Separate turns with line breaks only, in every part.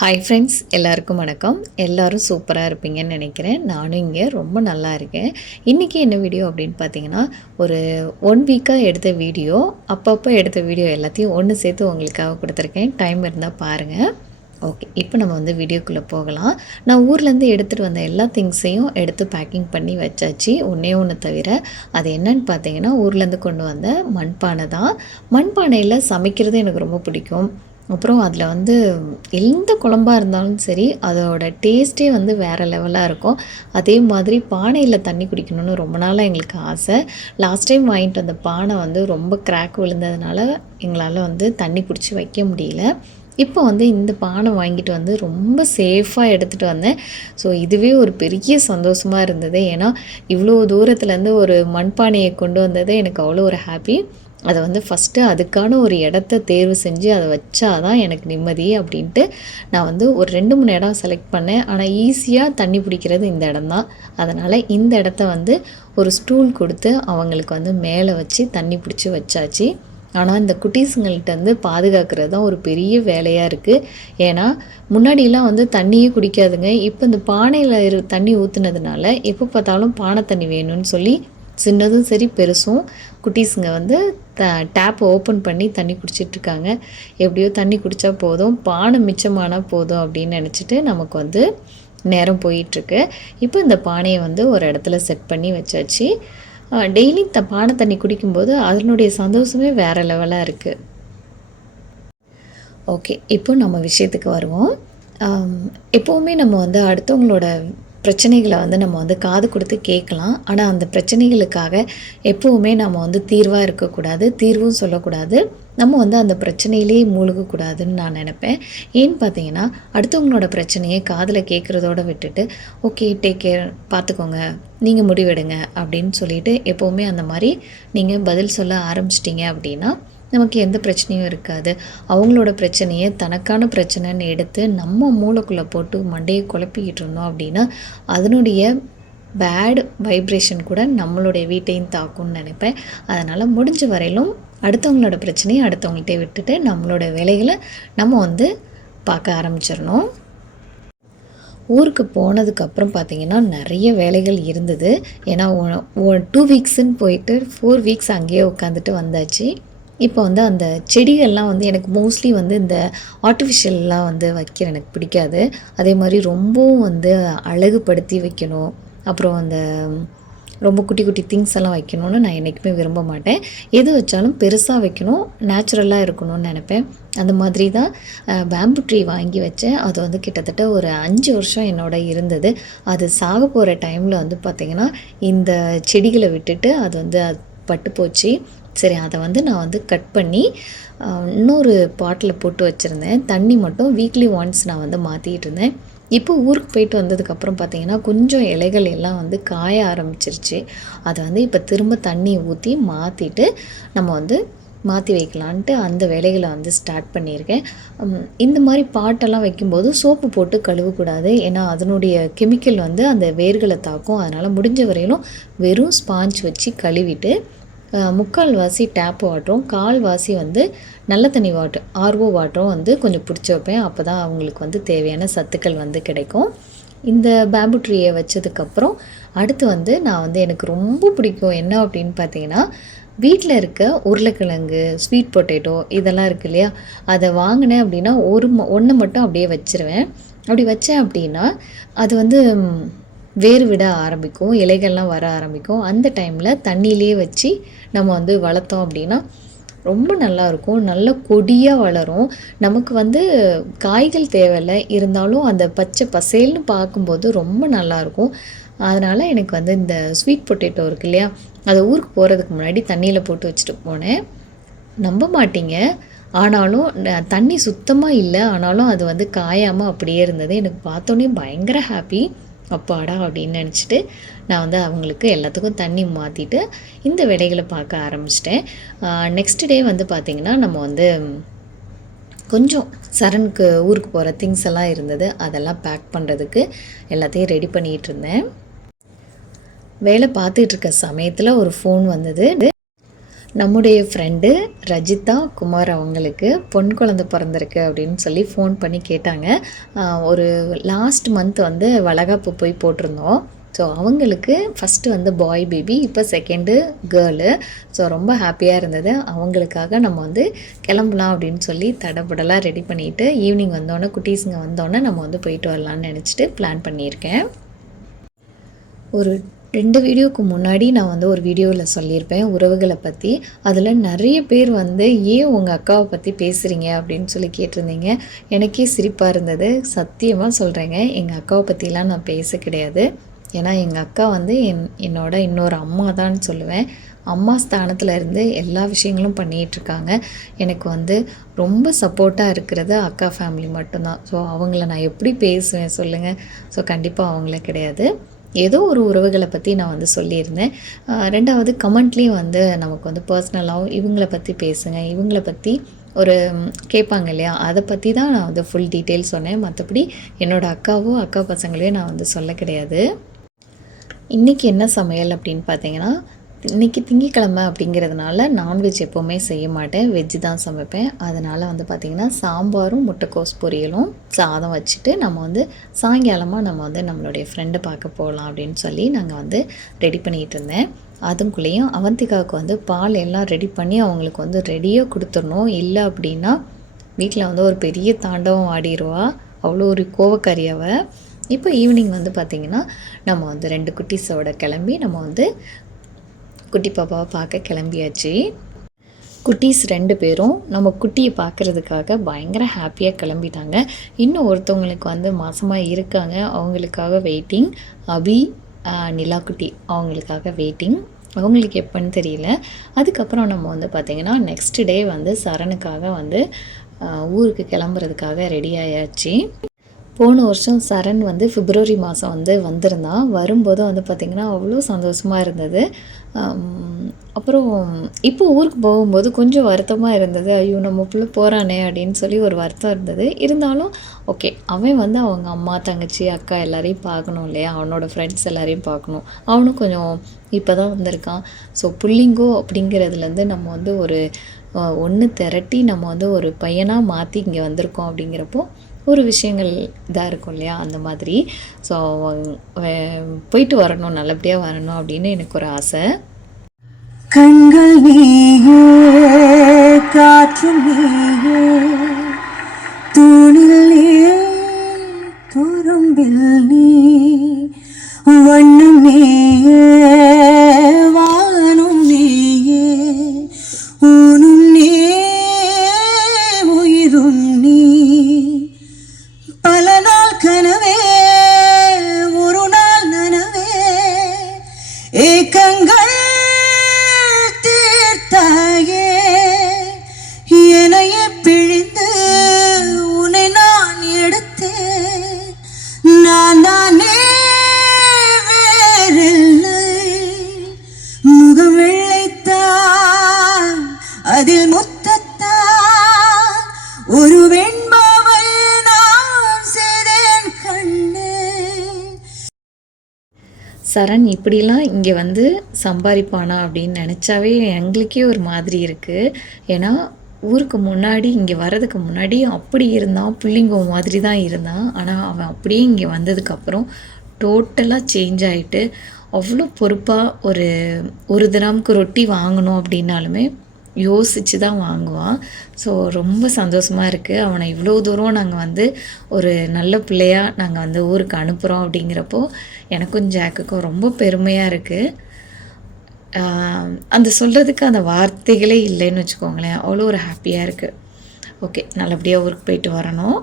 Hi friends எல்லாருக்கும் வணக்கம். எல்லோரும் சூப்பராக இருப்பீங்கன்னு நினைக்கிறேன். நானும் இங்கே ரொம்ப நல்லா இருக்கேன். இன்றைக்கி என்ன வீடியோ அப்படின்னு பார்த்தீங்கன்னா ஒரு ஒன் வீக்காக எடுத்த வீடியோ அப்பப்போ எடுத்த வீடியோ எல்லாத்தையும் ஒன்று சேர்த்து உங்களுக்காக கொடுத்துருக்கேன். டைம் இருந்தால் பாருங்கள் ஓகே இப்போ நம்ம வந்து வீடியோக்குள்ளே போகலாம். நான் ஊர்லேருந்து எடுத்துகிட்டு வந்த எல்லா திங்ஸையும் எடுத்து பேக்கிங் பண்ணி வச்சாச்சு. ஒன்றே ஒன்று தவிர அது என்னன்னு பார்த்தீங்கன்னா ஊர்லேருந்து கொண்டு வந்த மண்பானை தான். மண்பானையில் சமைக்கிறது எனக்கு ரொம்ப பிடிக்கும். அப்புறம் அதில் வந்து எந்த குழம்பாக இருந்தாலும் சரி அதோட டேஸ்ட்டே வந்து வேறு லெவலாக இருக்கும். அதே மாதிரி பானையில் தண்ணி குடிக்கணும்னு ரொம்ப நாளாக எங்களுக்கு ஆசை. லாஸ்ட் டைம் வாங்கிட்டு வந்த பானை வந்து ரொம்ப கிராக் விழுந்ததுனால எங்களால் வந்து தண்ணி பிடிச்சி வைக்க முடியல. இப்போ வந்து இந்த பானை வாங்கிட்டு வந்து ரொம்ப சேஃபாக எடுத்துகிட்டு வந்தேன். ஸோ இதுவே ஒரு பெரிய சந்தோஷமாக இருந்தது. ஏன்னா இவ்வளோ தூரத்துலேருந்து ஒரு மண்பானையை கொண்டு வந்தது எனக்கு அவ்வளோ ஒரு ஹாப்பி அதை வந்து ஃபஸ்ட்டு அதுக்கான ஒரு இடத்த தேர்வு செஞ்சு அதை வச்சா தான் எனக்கு நிம்மதி அப்படின்ட்டு நான் வந்து ஒரு ரெண்டு மூணு இடம் செலக்ட் பண்ணேன். ஆனால் ஈஸியாக தண்ணி பிடிக்கிறது இந்த இடம் தான் அதனால் இந்த இடத்த வந்து ஒரு ஸ்டூல் கொடுத்து அவங்களுக்கு வந்து மேலே வச்சு தண்ணி பிடிச்சி வச்சாச்சு. ஆனால் இந்த குட்டீஸுங்கள்ட்ட வந்து பாதுகாக்கிறது தான் ஒரு பெரிய வேலையாக இருக்குது ஏன்னா முன்னாடிலாம் வந்து தண்ணியே குடிக்காதுங்க. இப்போ இந்த பானையில் இரு தண்ணி ஊற்றுனதுனால எப்போ பார்த்தாலும் பானை தண்ணி வேணும்னு சொல்லி சின்னதும் சரி பெருசும் குட்டீஸுங்க வந்து த டேப் ஓப்பன் பண்ணி தண்ணி குடிச்சிட்ருக்காங்க. எப்படியோ தண்ணி குடித்தா போதும் பானை மிச்சமானால் போதும் அப்படின்னு நினச்சிட்டு நமக்கு வந்து நேரம் போயிட்டுருக்கு இப்போ இந்த பானையை வந்து ஒரு இடத்துல செட் பண்ணி வச்சாச்சு. டெய்லி த பானை தண்ணி குடிக்கும்போது அதனுடைய சந்தோஷமே வேறு லெவலாக இருக்குது ஓகே இப்போ நம்ம விஷயத்துக்கு வருவோம். எப்போவுமே நம்ம வந்து அடுத்தவங்களோட பிரச்சனைகளை வந்து நம்ம வந்து காது கொடுத்து கேட்கலாம். ஆனால் அந்த பிரச்சனைகளுக்காக எப்போவுமே நம்ம வந்து தீர்வாக இருக்கக்கூடாது. தீர்வும் சொல்லக்கூடாது. நம்ம வந்து அந்த பிரச்சனையிலேயே மூழ்கக்கூடாதுன்னு நான் நினப்பேன். ஏன்னு பார்த்தீங்கன்னா அடுத்தவங்களோட பிரச்சனையை காதில் கேட்குறதோட விட்டுட்டு ஓகே டேக் கேர் பார்த்துக்கோங்க. நீங்கள் முடிவெடுங்க. அப்படின்னு சொல்லிட்டு எப்போவுமே அந்த மாதிரி நீங்கள் பதில் சொல்ல ஆரம்பிச்சிட்டிங்க அப்படின்னா நமக்கு எந்த பிரச்சனையும் இருக்காது. அவங்களோட பிரச்சனையை தனக்கான பிரச்சனைன்னு எடுத்து நம்ம மூளைக்குள்ளே போட்டு மண்டையை குழப்பிக்கிட்டு இருந்தோம் அப்படின்னா அதனுடைய பேட் வைப்ரேஷன் கூட நம்மளுடைய வீட்டையும் தாக்கும்னு நினைப்பேன். அதனால் முடிஞ்ச வரையிலும் அடுத்தவங்களோட பிரச்சனையை அடுத்தவங்கள்ட்டே விட்டுட்டு நம்மளோட வேலைகளை நம்ம வந்து பார்க்க ஆரம்பிச்சிடணும். ஊருக்கு போனதுக்கப்புறம் பார்த்திங்கன்னா நிறைய வேலைகள் இருந்தது. ஏன்னா டூ வீக்ஸுன்னு போயிட்டு ஃபோர் வீக்ஸ் அங்கேயே உட்காந்துட்டு வந்தாச்சு. இப்போ வந்து அந்த செடிகள்லாம் வந்து எனக்கு மோஸ்ட்லி வந்து இந்த ஆர்டிஃபிஷியல்லாம் வந்து வைக்கிற எனக்கு பிடிக்காது. அதே மாதிரி ரொம்பவும் வந்து அழகுபடுத்தி வைக்கணும். அப்புறம் அந்த ரொம்ப குட்டி குட்டி திங்ஸ் எல்லாம் வைக்கணும்னு நான் என்றைக்குமே விரும்ப மாட்டேன். எது வச்சாலும் பெருசாக வைக்கணும் நேச்சுரலாக இருக்கணும்னு நினப்பேன். அந்த மாதிரி தான் பேம்பு ட்ரீ வாங்கி வச்சேன். அது வந்து கிட்டத்தட்ட ஒரு அஞ்சு வருஷம் என்னோட இருந்தது. அது சாக போகிற டைமில் வந்து பார்த்திங்கன்னா இந்த செடிகளை விட்டுட்டு அது வந்து பட்டு போச்சு. சரி அதை வந்து நான் வந்து கட் பண்ணி இன்னொரு பாட்டில் போட்டு வச்சுருந்தேன். தண்ணி மட்டும் வீக்லி ஒன்ஸ் நான் வந்து மாற்றிக்கிட்டு இருந்தேன். இப்போ ஊருக்கு போயிட்டு வந்ததுக்கப்புறம் பார்த்திங்கன்னா கொஞ்சம் இலைகள் எல்லாம் வந்து காய ஆரம்பிச்சிருச்சு. அதை வந்து இப்போ திரும்ப தண்ணி ஊற்றி மாற்றிட்டு நம்ம வந்து மாற்றி வைக்கலான்ட்டு அந்த வேலைகளை வந்து ஸ்டார்ட் பண்ணியிருக்கேன். இந்த மாதிரி பாட்டெல்லாம் வைக்கும்போது சோப்பு போட்டு கழுவக்கூடாது. ஏன்னா அதனுடைய கெமிக்கல் வந்து அந்த வேர்களை தாக்கும். அதனால் முடிஞ்ச வரையிலும் வெறும் ஸ்பாஞ்ச் வச்சு கழுவிட்டு முக்கால் வாசி டேப் வாட்டரும் கால் வாசி வந்து நல்ல தண்ணி வாட்டர் ஆர்ஓ வாட்டரும் வந்து கொஞ்சம் பிடிச்சி வைப்பேன். அப்போ தான் அவங்களுக்கு வந்து தேவையான சத்துக்கள் வந்து கிடைக்கும். இந்த பேம்பு ட்ரீயை வச்சதுக்கப்புறம் அடுத்து வந்து நான் வந்து எனக்கு ரொம்ப பிடிக்கும். என்ன அப்படின்னு பார்த்தீங்கன்னா வீட்டில் இருக்க உருளைக்கிழங்கு ஸ்வீட் பொட்டேட்டோ இதெல்லாம் இருக்கு இல்லையா? அதை வாங்கினேன் அப்படின்னா ஒரு ஒன்று மட்டும் அப்படியே வச்சுருவேன். அப்படி வச்சேன் அப்படின்னா அது வந்து வேர் விட ஆரம்பிக்கும் இலைகள்லாம் வர ஆரம்பிக்கும். அந்த டைமில் தண்ணியிலே வச்சு நம்ம வந்து வளர்த்தோம் அப்படின்னா ரொம்ப நல்லாயிருக்கும் நல்ல கொடியாக வளரும். நமக்கு வந்து காய்கள் தேவையில்லை. இருந்தாலும் அந்த பச்சை பசேல்னு பார்க்கும்போது ரொம்ப நல்லாயிருக்கும் அதனால் எனக்கு வந்து இந்த ஸ்வீட் பொட்டேட்டோ இருக்கு இல்லையா அதை ஊருக்கு போகிறதுக்கு முன்னாடி தண்ணியில் போட்டு வச்சுட்டு போனேன். நம்ப மாட்டீங்க. ஆனாலும் தண்ணி சுத்தமாக இல்லை. ஆனாலும் அது வந்து காயாமல் அப்படியே இருந்தது. எனக்கு பார்த்தோன்னே பயங்கர ஹாப்பி அப்பாடா அப்படின்னு நினச்சிட்டு நான் வந்து அவங்களுக்கு எல்லாத்துக்கும் தண்ணி மாற்றிட்டு இந்த விடைகளை பார்க்க ஆரம்பிச்சிட்டேன். நெக்ஸ்ட் டே வந்து பார்த்திங்கன்னா நம்ம வந்து கொஞ்சம் சரணுக்கு ஊருக்கு போகிற திங்ஸ் எல்லாம் இருந்தது அதெல்லாம் பேக் பண்ணுறதுக்கு எல்லாத்தையும் ரெடி பண்ணிகிட்டு இருந்தேன். வேலை பார்த்துட்டு இருக்க சமயத்தில் ஒரு ஃபோன் வந்தது. நம்முடைய ஃப்ரெண்டு ரஜிதா குமார் அவங்களுக்கு பொன் குழந்தை பிறந்திருக்கு அப்படின்னு சொல்லி ஃபோன் பண்ணி கேட்டாங்க. ஒரு லாஸ்ட் மந்த் வந்து வளகாப்பு போய் போட்டிருந்தோம். ஸோ அவங்களுக்கு ஃபஸ்ட்டு வந்து பாய் பேபி இப்போ செகண்டு கேர்ளு ஸோ ரொம்ப ஹாப்பியாக இருந்தது. அவங்களுக்காக நம்ம வந்து கிளம்பலாம் அப்படின்னு சொல்லி தடபடலாக ரெடி பண்ணிவிட்டு ஈவினிங் வந்தோடனே குட்டீஸுங்க வந்தோடனே நம்ம வந்து போயிட்டு வரலான்னு நினச்சிட்டு பிளான் பண்ணியிருக்கேன். ஒரு ரெண்டு வீடியோக்கு முன்னாடி நான் வந்து ஒரு வீடியோவில் சொல்லியிருப்பேன் உறவுகளை பற்றி அதில் நிறைய பேர் வந்து ஏன் உங்கள் அக்காவை பற்றி பேசுகிறீங்க அப்படின்னு சொல்லி கேட்டிருந்தீங்க. எனக்கே சிரிப்பாக இருந்தது. சத்தியமாக சொல்கிறேங்க எங்கள் அக்காவை பற்றிலாம் நான் பேச கிடையாது. ஏன்னா எங்கள் அக்கா வந்து என் என்னோட இன்னொரு அம்மா தான் சொல்லுவேன். அம்மா ஸ்தானத்தில் இருந்து எல்லா விஷயங்களும் பண்ணிகிட்டு இருக்காங்க. எனக்கு வந்து ரொம்ப சப்போர்ட்டாக இருக்கிறது அக்கா ஃபேமிலி மட்டும்தான். ஸோ அவங்கள நான் எப்படி பேசுவேன் சொல்லுங்கள் ஸோ கண்டிப்பாக அவங்கள கிடையாது. ஏதோ ஒரு உறவுகளை பற்றி நான் வந்து சொல்லியிருந்தேன். ரெண்டாவது கமெண்ட்லேயும் வந்து நமக்கு வந்து பர்சனலாகவும் இவங்கள பற்றி பேசுங்க இவங்கள பற்றி ஒரு கேட்பாங்க இல்லையா? அதை பற்றி தான் நான் வந்து ஃபுல் டீட்டெயில் சொன்னேன். மற்றபடி என்னோடய அக்காவோ அக்கா பசங்களையும் நான் வந்து சொல்ல கிடையாது. இன்றைக்கி என்ன சமையல் அப்படின்னு பார்த்தீங்கன்னா இன்றைக்கி திங்கக்கிழமை அப்படிங்கிறதுனால நான்வெஜ் எப்போவுமே செய்ய மாட்டேன். வெஜ்ஜு தான் சமைப்பேன். அதனால் வந்து பார்த்திங்கன்னா சாம்பாரும் முட்டைக்கோஸ் பொரியலும் சாதம் வச்சுட்டு நம்ம வந்து சாயங்காலமாக நம்ம வந்து நம்மளுடைய ஃப்ரெண்டை பார்க்க போகலாம் அப்படின்னு சொல்லி நாங்கள் வந்து ரெடி பண்ணிகிட்டு இருந்தேன். அதுக்குள்ளேயும் அவந்திகாவுக்கு வந்து பால் எல்லாம் ரெடி பண்ணி அவங்களுக்கு வந்து ரெடியாக கொடுத்துடணும். இல்லை அப்படின்னா வீட்டில் வந்து ஒரு பெரிய தாண்டவம் ஆடிடுவா அவ்வளோ ஒரு கோவக்காரி இப்போ ஈவினிங் வந்து பார்த்திங்கன்னா நம்ம வந்து ரெண்டு குட்டீஸோட கிளம்பி நம்ம வந்து குட்டி பாப்பாவை பார்க்க கிளம்பியாச்சு. குட்டீஸ் ரெண்டு பேரும் நம்ம குட்டியை பார்க்குறதுக்காக பயங்கர ஹாப்பியாக கிளம்பிட்டாங்க. இன்னும் ஒருத்தவங்களுக்கு வந்து மாதமாக இருக்காங்க. அவங்களுக்காக வெயிட்டிங் அபி நிலா குட்டி அவங்களுக்காக வெயிட்டிங் அவங்களுக்கு எப்போன்னு தெரியல. அதுக்கப்புறம் நம்ம வந்து பார்த்திங்கன்னா நெக்ஸ்ட் டே வந்து சரணுக்காக வந்து ஊருக்கு கிளம்புறதுக்காக ரெடி ஆயாச்சு. போன வருஷம் சரண் வந்து பிப்ரவரி மாதம் வந்து வந்திருந்தான் வரும்போது வந்து பார்த்திங்கன்னா அவ்வளோ சந்தோஷமாக இருந்தது. அப்புறம் இப்போ ஊருக்கு போகும்போது கொஞ்சம் வருத்தமாக இருந்தது. ஐயோ நம்ம பிள்ளை போகிறானே அப்படின்னு சொல்லி ஒரு வருத்தம் இருந்தது. இருந்தாலும் ஓகே அவன் வந்து அவங்க அம்மா தங்கச்சி அக்கா எல்லாரையும் பார்க்கணும் இல்லையா? அவனோட ஃப்ரெண்ட்ஸ் எல்லாரையும் பார்க்கணும். அவனும் கொஞ்சம் இப்போ தான் வந்திருக்கான். ஸோ புள்ளிங்கோ அப்படிங்கிறதுலேருந்து நம்ம வந்து ஒரு ஒன்று திரட்டி நம்ம வந்து ஒரு பையனாக மாற்றி இங்கே வந்திருக்கோம் அப்படிங்கிறப்போ ஒரு விஷயங்கள் இதாக இருக்கும் இல்லையா? அந்த மாதிரி. ஸோ போயிட்டு வரணும் நல்லபடியாக வரணும் அப்படின்னு எனக்கு ஒரு ஆசை. கண்கள் நீயே காற்றும் நீயே தூணில் நீ துரும்பில் நீ வண்ணம் நீயே ஒரு வெண்பாவை நான் செய்தேன் கண்ணே. சரண் இப்படிலாம் இங்கே வந்து சம்பாதிப்பானா அப்படின்னு நினச்சாவே எங்களுக்கே ஒரு மாதிரி இருக்குது ஏன்னா ஊருக்கு முன்னாடி இங்கே வர்றதுக்கு முன்னாடி அப்படி இருந்தான் பிள்ளைங்க மாதிரி தான் இருந்தான். ஆனால் அவன் அப்படியே இங்கே வந்ததுக்கப்புறம் டோட்டலாக சேஞ்ச் ஆகிட்டு அவ்வளோ பொறுப்பாக ஒரு ஒரு தினமுக்கு ரொட்டி வாங்கணும் அப்படின்னாலுமே யோசித்து தான் வாங்குவான். ஸோ ரொம்ப சந்தோஷமாக இருக்குது அவனை இவ்வளோ தூரம் நாங்கள் வந்து ஒரு நல்ல பிள்ளையாக நாங்கள் வந்து ஊருக்கு அனுப்புகிறோம் அப்படிங்கிறப்போ எனக்கும் ஜாக்குக்கும் ரொம்ப பெருமையாக இருக்குது அந்த சொல்கிறதுக்கு அந்த வார்த்தைகளே இல்லைன்னு வச்சுக்கோங்களேன். அவ்வளோ ஒரு ஹாப்பியாக இருக்குது ஓகே நல்லபடியாக ஊருக்கு போயிட்டு வரணும்.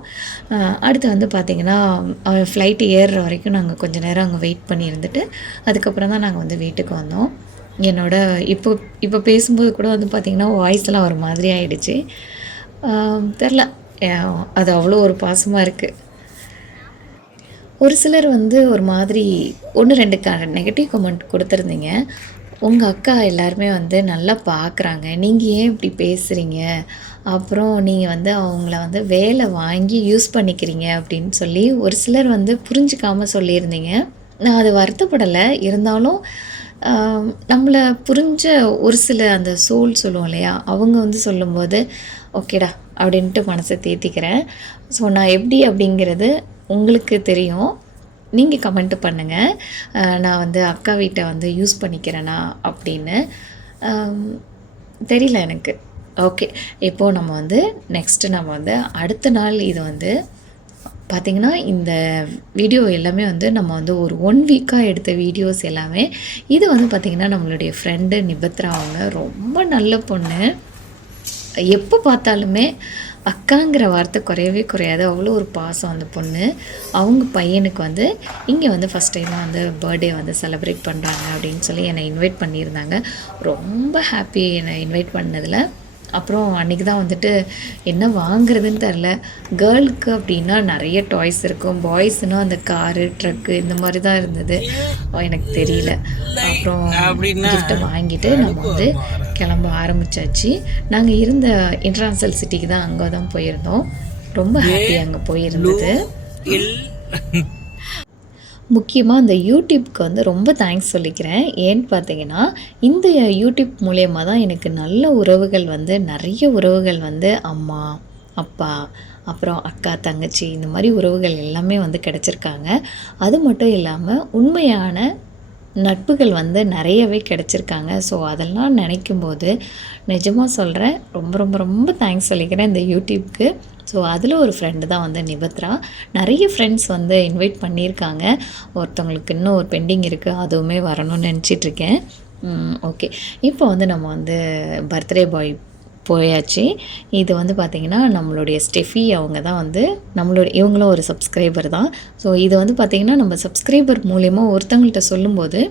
அடுத்து வந்து பார்த்திங்கன்னா அவன் ஃப்ளைட்டு ஏறுற வரைக்கும் நாங்கள் கொஞ்ச நேரம் அங்கே வெயிட் பண்ணி இருந்துட்டு அதுக்கப்புறம் தான் நாங்கள் வந்து வீட்டுக்கு வந்தோம். என்னோட இப்போ இப்போ பேசும்போது கூட வந்து பார்த்திங்கன்னா வாய்ஸ்லாம் ஒரு மாதிரி ஆகிடுச்சு தெரில. அது அவ்வளோ ஒரு பாசமாக இருக்குது ஒரு சிலர் வந்து ஒரு மாதிரி ஒன்று ரெண்டு க நெகட்டிவ் கமெண்ட் கொடுத்துருந்தீங்க. உங்கள் அக்கா எல்லாருமே வந்து நல்லா பார்க்குறாங்க நீங்கள் ஏன் இப்படி பேசுகிறீங்க அப்புறம் நீங்கள் வந்து அவங்கள வந்து வேலை வாங்கி யூஸ் பண்ணிக்கிறீங்க அப்படின்னு சொல்லி ஒரு சிலர் வந்து புரிஞ்சுக்காமல் சொல்லியிருந்தீங்க. நான் அது வருத்தப்படலை. இருந்தாலும் நம்மளை புரிஞ்ச ஒரு சில அந்த சோல் சொல்லுவோம் இல்லையா அவங்க வந்து சொல்லும்போது ஓகேடா அப்படின்ட்டு மனசை தேத்திக்கிறேன். ஸோ நான் எப்படி அப்படிங்கிறது உங்களுக்கு தெரியும். நீங்கள் கமெண்ட் பண்ணுங்கள் நான் வந்து அக்கா வீட்டை வந்து யூஸ் பண்ணிக்கிறேனா அப்படின்னு. தெரியல எனக்கு. ஓகே இப்போது நம்ம வந்து நெக்ஸ்ட்டு நம்ம வந்து அடுத்த நாள் இது வந்து பார்த்திங்கன்னா இந்த வீடியோ எல்லாமே வந்து நம்ம வந்து ஒரு ஒன் வீக்காக எடுத்த வீடியோஸ் எல்லாமே இது வந்து பார்த்திங்கன்னா நம்மளுடைய ஃப்ரெண்டு நிபத்ரா அவங்க ரொம்ப நல்ல பொண்ணு. எப்போ பார்த்தாலுமே அக்காங்கிற வார்த்தை குறையவே குறையாது. அவ்வளோ ஒரு பாசம் அந்த பொண்ணு. அவங்க பையனுக்கு வந்து இங்கே வந்து ஃபஸ்ட் டைமாக வந்து பர்த்டே வந்து செலிப்ரேட் பண்ணுறாங்க அப்படின்னு சொல்லி என்னை இன்வைட் பண்ணியிருந்தாங்க. ரொம்ப ஹாப்பி என்னை இன்வைட் பண்ணதில். அப்புறம் அன்றைக்கி தான் வந்துட்டு என்ன வாங்குறதுன்னு தெரில. கேர்ளுக்கு அப்படின்னா நிறைய டாய்ஸ் இருக்கும். பாய்ஸ்னால் அந்த காரு ட்ரக்கு இந்த மாதிரி தான் இருந்தது. எனக்கு தெரியல. அப்புறம் கிஃப்ட்டை வாங்கிட்டு நம்ம வந்து கிளம்ப ஆரம்பிச்சாச்சு. நாங்கள் இருந்த இன்டர்நேஷ்னல் சிட்டிக்கு தான் அங்கே தான் போயிருந்தோம். ரொம்ப ஹாப்பி அங்கே போயிருந்தது. முக்கியமாக இந்த யூடியூப்க்கு வந்து ரொம்ப தேங்க்ஸ் சொல்லிக்கிறேன். ஏன்னு பார்த்தீங்கன்னா இந்த யூடியூப் மூலயமா தான் எனக்கு நல்ல உறவுகள் வந்து நிறைய உறவுகள் வந்து அம்மா அப்பா அப்புறம் அக்கா தங்கச்சி இந்த மாதிரி உறவுகள் எல்லாமே வந்து கிடச்சிருக்காங்க. அது மட்டும் இல்லாமல் உண்மையான நட்புகள் வந்து நிறையவே கிடச்சிருக்காங்க. ஸோ அதெல்லாம் நினைக்கும்போது நிஜமாக சொல்கிறேன் ரொம்ப ரொம்ப ரொம்ப தேங்க்ஸ் சொல்லிக்கிறேன் இந்த யூடியூப்க்கு. ஸோ அதில் ஒரு ஃப்ரெண்டு தான் வந்து நிபத்ரா. நிறைய ஃப்ரெண்ட்ஸ் வந்து இன்வைட் பண்ணியிருக்காங்க. ஒருத்தவங்களுக்கு இன்னும் ஒரு பெண்டிங் இருக்குது அதுவுமே வரணும்னு நினச்சிட்ருக்கேன் ஓகே இப்போ வந்து நம்ம வந்து பர்த்டே பாய் போயாச்சு. இது வந்து பார்த்திங்கன்னா நம்மளுடைய ஸ்டெஃபி அவங்க தான் வந்து நம்மளுடைய இவங்களும் ஒரு சப்ஸ்கிரைபர் தான். ஸோ இது வந்து பார்த்திங்கன்னா நம்ம சப்ஸ்கிரைபர் மூலயமா ஒருத்தங்கள்கிட்ட சொல்லும்போது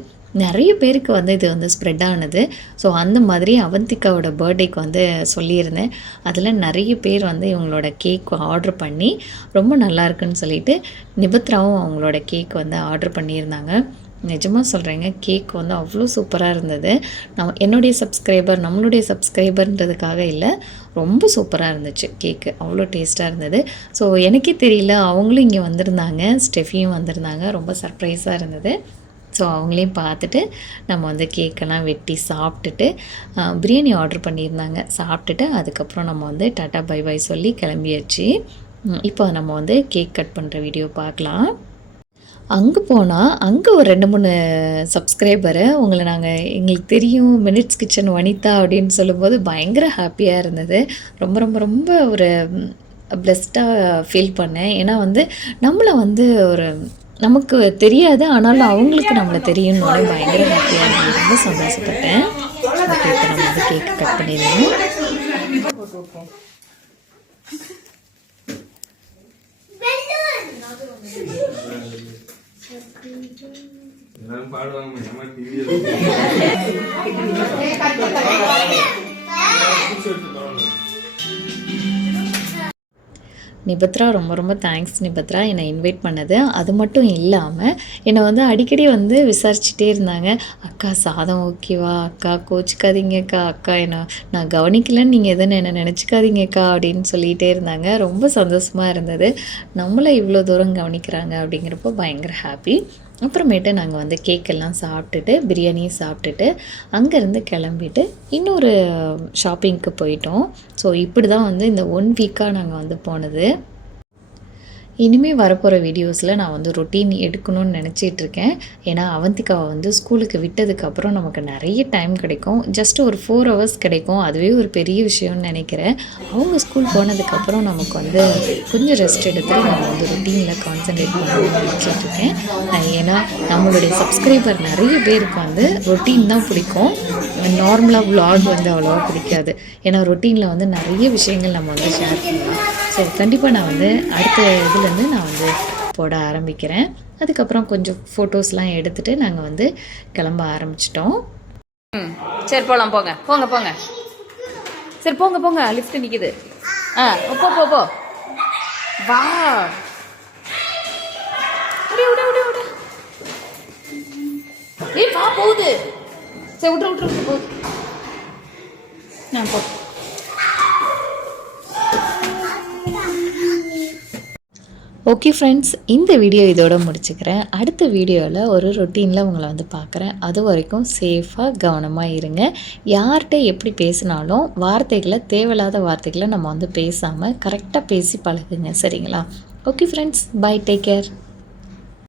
நிறைய பேருக்கு வந்து இது வந்து ஸ்ப்ரெட் ஆனது. ஸோ அந்த மாதிரி அவந்திகாவோட பர்த்டேக்கு வந்து சொல்லியிருந்தேன். அதில் நிறைய பேர் வந்து இவங்களோட கேக் ஆர்டர் பண்ணி ரொம்ப நல்லா இருக்குன்னு சொல்லிட்டு நிபத்ராவும் அவங்களோட கேக் வந்து ஆர்டர் பண்ணியிருந்தாங்க. நிஜமாக சொல்கிறேங்க கேக் வந்து அவ்வளோ சூப்பராக இருந்தது. நம்ம என்னுடைய சப்ஸ்கிரைபர் நம்மளுடைய சப்ஸ்கிரைபர்ன்றதுக்காக இல்லை ரொம்ப சூப்பராக இருந்துச்சு கேக்கு அவ்வளோ டேஸ்ட்டாக இருந்தது. ஸோ எனக்கே தெரியல அவங்களும் இங்கே வந்திருந்தாங்க ஸ்டெஃபியும் வந்திருந்தாங்க ரொம்ப சர்ப்ரைஸாக இருந்தது. ஸோ அவங்களையும் பார்த்துட்டு நம்ம வந்து கேக்கெல்லாம் வெட்டி சாப்பிட்டுட்டு பிரியாணி ஆர்டர் பண்ணியிருந்தாங்க. சாப்பிட்டுட்டு அதுக்கப்புறம் நம்ம வந்து டாட்டா பை பை சொல்லி கிளம்பியாச்சு. இப்போ நம்ம வந்து கேக் கட் பண்ணுற வீடியோ பார்க்கலாம். அங்கே போனால் அங்கே ஒரு ரெண்டு மூணு சப்ஸ்கிரைபரு உங்களை நாங்கள் எங்களுக்கு தெரியும் மினிட்ஸ் கிச்சன் வனிதா அப்படின்னு சொல்லும்போது பயங்கர ஹாப்பியாக இருந்தது. ரொம்ப ரொம்ப ரொம்ப ஒரு பிளெஸ்டாக ஃபீல் பண்ணேன். ஏன்னா வந்து நம்மளை வந்து ஒரு நமக்கு தெரியாது ஆனாலும் அவங்களுக்கு நம்மளை தெரியும்னு பயங்கர ஹாப்பியாக இருந்தது. ரொம்ப சந்தோஷப்பட்டேன். இப்போ நம்ம வந்து கேக் கட் பண்ணிடுவோம் எல்லாரும் பாடுவாங்க டிவி நிபத்ரா ரொம்ப ரொம்ப தேங்க்ஸ் நிபத்ரா. என்னை இன்வைட் பண்ணது. அது மட்டும் இல்லாமல் என்னை வந்து அடிக்கடி வந்து விசாரிச்சுட்டே இருந்தாங்க. அக்கா சாதம் ஓகேவா அக்கா கோச்சிக்காதீங்கக்கா அக்கா. என்ன நான் கவனிக்கலன்னு நீங்கள் எதுவும் என்ன நினச்சிக்காதீங்கக்கா அப்படின்னு சொல்லிகிட்டே இருந்தாங்க. ரொம்ப சந்தோஷமாக இருந்தது. நம்மளை இவ்வளோ தூரம் கவனிக்கிறாங்க அப்படிங்கிறப்போ பயங்கர ஹாப்பி அப்புறமேட்டு நாங்கள் வந்து கேக்கெல்லாம் சாப்பிட்டுட்டு பிரியாணியும் சாப்பிட்டுட்டு அங்கேருந்து கிளம்பிட்டு இன்னொரு ஷாப்பிங்க்கு போயிட்டோம். ஸோ இப்படி தான் வந்து இந்த ஒன் வீக்காக நாங்கள் வந்து போனது. இனிமேல் வரப்போகிற வீடியோஸில் நான் வந்து ரொட்டீன் எடுக்கணும்னு நினச்சிட்டு இருக்கேன். ஏன்னா அவந்திக்காவை வந்து ஸ்கூலுக்கு விட்டதுக்கப்புறம் நமக்கு நிறைய டைம் கிடைக்கும். ஜஸ்ட் ஒரு ஃபோர் ஹவர்ஸ் கிடைக்கும். அதுவே ஒரு பெரிய விஷயம்னு நினைக்கிறேன். அவங்க ஸ்கூல் போனதுக்கப்புறம் நமக்கு வந்து கொஞ்சம் ரெஸ்ட் எடுத்து நம்ம வந்து ரொட்டீனில் கான்சென்ட்ரேட் பண்ணணும்னு நினச்சிட்ருக்கேன் ஏன்னா நம்மளுடைய சப்ஸ்கிரைபர் நிறைய பேருக்கு வந்து ரொட்டீன் தான் பிடிக்கும். நார்மலாக விளாக் வந்து அவ்வளோவா பிடிக்காது. ஏன்னா ரொட்டீனில் வந்து நிறைய விஷயங்கள் நம்ம வந்து ஷேர் பண்ணலாம். ஸோ கண்டிப்பாக நான் வந்து அடுத்த இதில் இருந்து நான் வந்து போட ஆரம்பிக்கிறேன். அதுக்கப்புறம் கொஞ்சம் ஃபோட்டோஸ்லாம் எடுத்துகிட்டு நாங்கள் வந்து கிளம்ப ஆரம்பிச்சிட்டோம். ம் சரி போகலாம் போங்க. போங்க போங்க. சரி போங்க போங்க. லிஃப்ட் நிற்கிது ஆ போ போ போ. வா. ஏய் வா போகுது. சரி விட்ரு விட்ரு விட்ரு போகுது நான் போ. ஓகே ஃப்ரெண்ட்ஸ் இந்த வீடியோ இதோட முடிச்சுக்கிறேன். அடுத்த வீடியோவில் ஒரு ரொட்டீனில் உங்களை வந்து பார்க்குறேன். அது வரைக்கும் சேஃபாக கவனமாக இருங்க. யார்கிட்ட எப்படி பேசினாலும் வார்த்தைகளை தேவையில்லாத வார்த்தைகளை நம்ம வந்து பேசாமல் கரெக்டாக பேசி பழகுங்க. சரிங்களா? Okay friends bye take care